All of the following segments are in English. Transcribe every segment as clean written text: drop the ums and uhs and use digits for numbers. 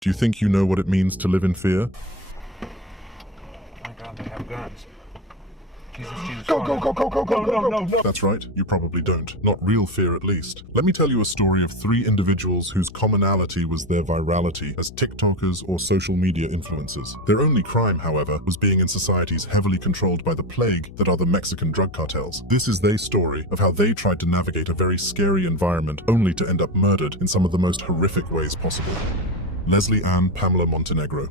Do you think you know what it means to live in fear? My God, they have guns. Jesus, Go, go, go, go, go, go, go, no. That's right, you probably don't. Not real fear, at least. Let me tell you a story of 3 individuals whose commonality was their virality as TikTokers or social media influencers. Their only crime, however, was being in societies heavily controlled by the plague that are the Mexican drug cartels. This is their story of how they tried to navigate a very scary environment only to end up murdered in some of the most horrific ways possible. Leslie Ann Pamela Montenegro.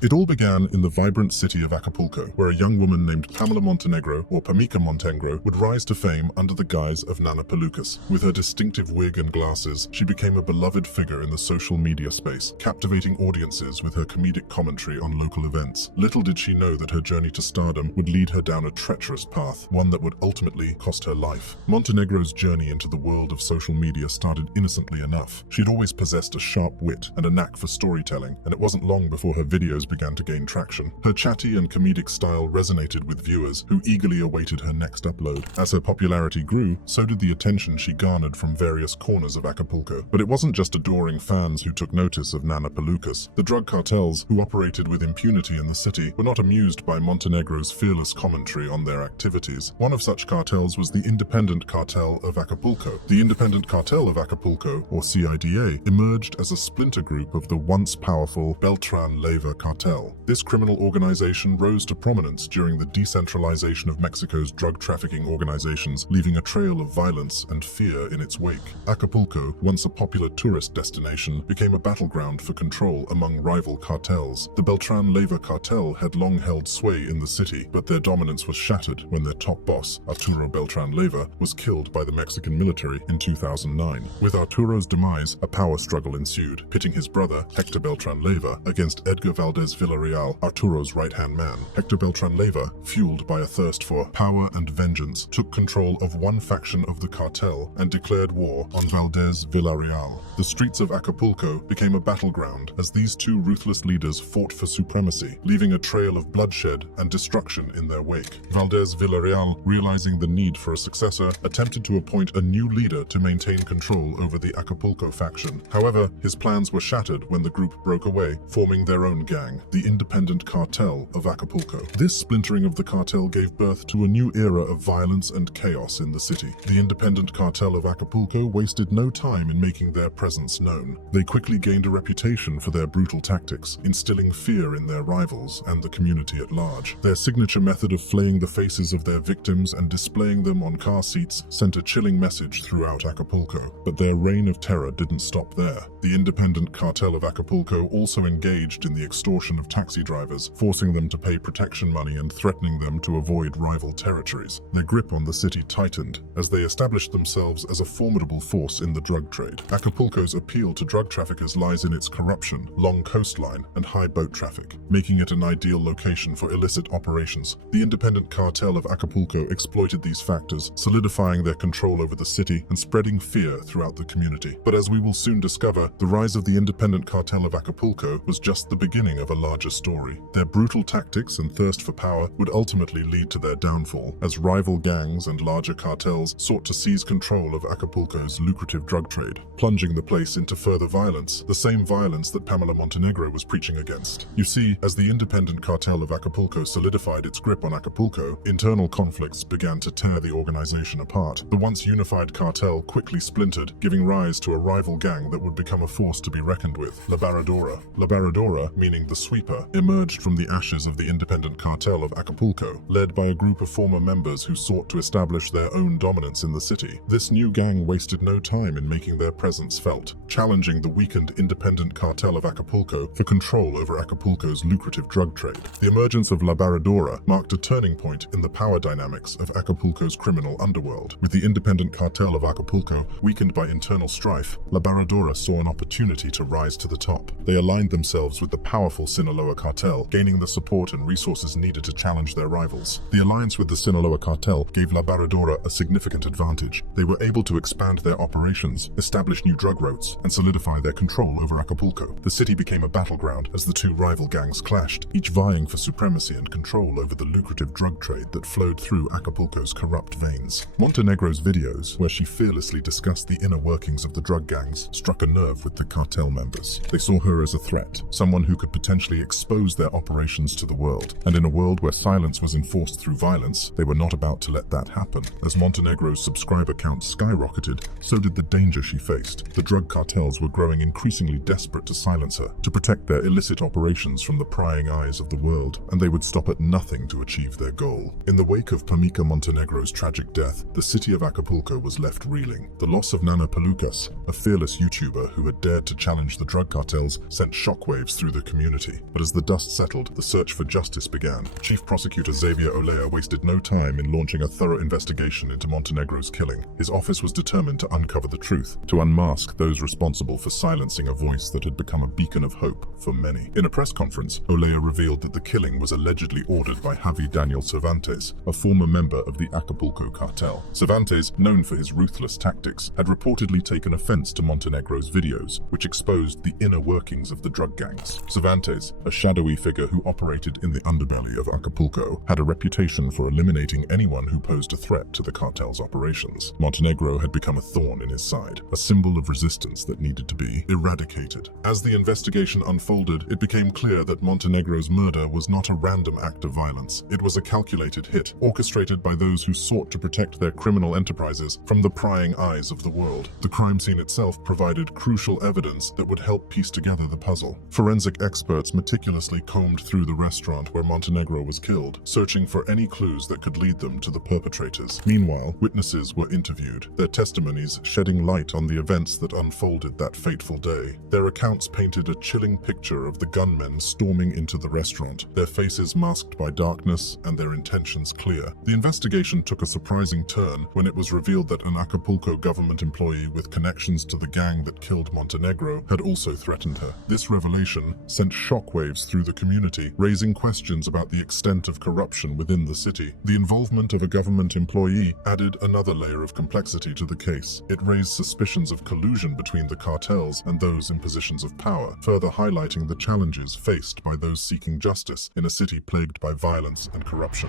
It all began in the vibrant city of Acapulco, where a young woman named Pamela Montenegro, or Pamika Montenegro, would rise to fame under the guise of Nana Pelucas. With her distinctive wig and glasses, she became a beloved figure in the social media space, captivating audiences with her comedic commentary on local events. Little did she know that her journey to stardom would lead her down a treacherous path, one that would ultimately cost her life. Montenegro's journey into the world of social media started innocently enough. She'd always possessed a sharp wit and a knack for storytelling, and it wasn't long before her videos began to gain traction. Her chatty and comedic style resonated with viewers who eagerly awaited her next upload. As her popularity grew, so did the attention she garnered from various corners of Acapulco. But it wasn't just adoring fans who took notice of Nana Pelucas. The drug cartels, who operated with impunity in the city, were not amused by Montenegro's fearless commentary on their activities. One of such cartels was the Independent Cartel of Acapulco. The Independent Cartel of Acapulco, or CIDA, emerged as a splinter group of the once powerful Beltran Leyva cartel. This criminal organization rose to prominence during the decentralization of Mexico's drug trafficking organizations, leaving a trail of violence and fear in its wake. Acapulco, once a popular tourist destination, became a battleground for control among rival cartels. The Beltran Leyva cartel had long held sway in the city, but their dominance was shattered when their top boss, Arturo Beltran Leyva, was killed by the Mexican military in 2009. With Arturo's demise, a power struggle ensued, pitting his brother, Hector Beltran Leyva, against Edgar Valdez Villarreal, Arturo's right-hand man. Hector Beltran Leyva, fueled by a thirst for power and vengeance, took control of one faction of the cartel and declared war on Valdez Villarreal. The streets of Acapulco became a battleground as these two ruthless leaders fought for supremacy, leaving a trail of bloodshed and destruction in their wake. Valdez Villarreal, realizing the need for a successor, attempted to appoint a new leader to maintain control over the Acapulco faction. However, his plans were shattered when the group broke away, forming their own gang, the Independent Cartel of Acapulco. This splintering of the cartel gave birth to a new era of violence and chaos in the city. The Independent Cartel of Acapulco wasted no time in making their presence known. They quickly gained a reputation for their brutal tactics, instilling fear in their rivals and the community at large. Their signature method of flaying the faces of their victims and displaying them on car seats sent a chilling message throughout Acapulco. But their reign of terror didn't stop there. The Independent Cartel of Acapulco also engaged in the extortion of taxi drivers, forcing them to pay protection money and threatening them to avoid rival territories. Their grip on the city tightened as they established themselves as a formidable force in the drug trade. Acapulco's appeal to drug traffickers lies in its corruption, long coastline, and high boat traffic, making it an ideal location for illicit operations. The Independent Cartel of Acapulco exploited these factors, solidifying their control over the city and spreading fear throughout the community. But as we will soon discover, the rise of the Independent Cartel of Acapulco was just the beginning of a larger story. Their brutal tactics and thirst for power would ultimately lead to their downfall, as rival gangs and larger cartels sought to seize control of Acapulco's lucrative drug trade, plunging the place into further violence, the same violence that Pamela Montenegro was preaching against. You see, as the Independent Cartel of Acapulco solidified its grip on Acapulco, internal conflicts began to tear the organization apart. The once unified cartel quickly splintered, giving rise to a rival gang that would become a force to be reckoned with, La Barradora. La Barradora, meaning the sweeper, emerged from the ashes of the Independent Cartel of Acapulco, led by a group of former members who sought to establish their own dominance in the city. This new gang wasted no time in making their presence felt, challenging the weakened Independent Cartel of Acapulco for control over Acapulco's lucrative drug trade. The emergence of La Barradora marked a turning point in the power dynamics of Acapulco's criminal underworld. With the Independent Cartel of Acapulco weakened by internal strife, La Barradora saw an opportunity to rise to the top. They aligned themselves with the powerful Sinaloa cartel, gaining the support and resources needed to challenge their rivals. The alliance with the Sinaloa cartel gave La Barradora a significant advantage. They were able to expand their operations, establish new drug routes, and solidify their control over Acapulco. The city became a battleground as the two rival gangs clashed, each vying for supremacy and control over the lucrative drug trade that flowed through Acapulco's corrupt veins. Montenegro's videos, where she fearlessly discussed the inner workings of the drug gangs, struck a nerve with the cartel members. They saw her as a threat, someone who could potentially expose their operations to the world. And in a world where silence was enforced through violence, they were not about to let that happen. As Montenegro's subscriber count skyrocketed, so did the danger she faced. The drug cartels were growing increasingly desperate to silence her, to protect their illicit operations from the prying eyes of the world, and they would stop at nothing to achieve their goal. In the wake of Pamica Montenegro's tragic death, the city of Acapulco was left reeling. The loss of Nana Pelucas, a fearless YouTuber who had dared to challenge the drug cartels, sent shockwaves through the community. But as the dust settled, the search for justice began. Chief Prosecutor Xavier Olea wasted no time in launching a thorough investigation into Montenegro's killing. His office was determined to uncover the truth, to unmask those responsible for silencing a voice that had become a beacon of hope for many. In a press conference, Olea revealed that the killing was allegedly ordered by Javi Daniel Cervantes, a former member of the Acapulco cartel. Cervantes, known for his ruthless tactics, had reportedly taken offense to Montenegro's videos, which exposed the inner workings of the drug gangs. Cervantes, a shadowy figure who operated in the underbelly of Acapulco, had a reputation for eliminating anyone who posed a threat to the cartel's operations. Montenegro had become a thorn in his side, a symbol of resistance that needed to be eradicated. As the investigation unfolded, it became clear that Montenegro's murder was not a random act of violence. It was a calculated hit, orchestrated by those who sought to protect their criminal enterprises from the prying eyes of the world. The crime scene itself provided crucial evidence that would help piece together the puzzle. Forensic experts meticulously combed through the restaurant where Montenegro was killed, searching for any clues that could lead them to the perpetrators. Meanwhile, witnesses were interviewed, their testimonies shedding light on the events that unfolded that fateful day. Their accounts painted a chilling picture of the gunmen storming into the restaurant, their faces masked by darkness and their intentions clear. The investigation took a surprising turn when it was revealed that an Acapulco government employee with connections to the gang that killed Montenegro had also threatened her. This revelation sent shockwaves through the community, raising questions about the extent of corruption within the city. The involvement of a government employee added another layer of complexity to the case. It raised suspicions of collusion between the cartels and those in positions of power, further highlighting the challenges faced by those seeking justice in a city plagued by violence and corruption.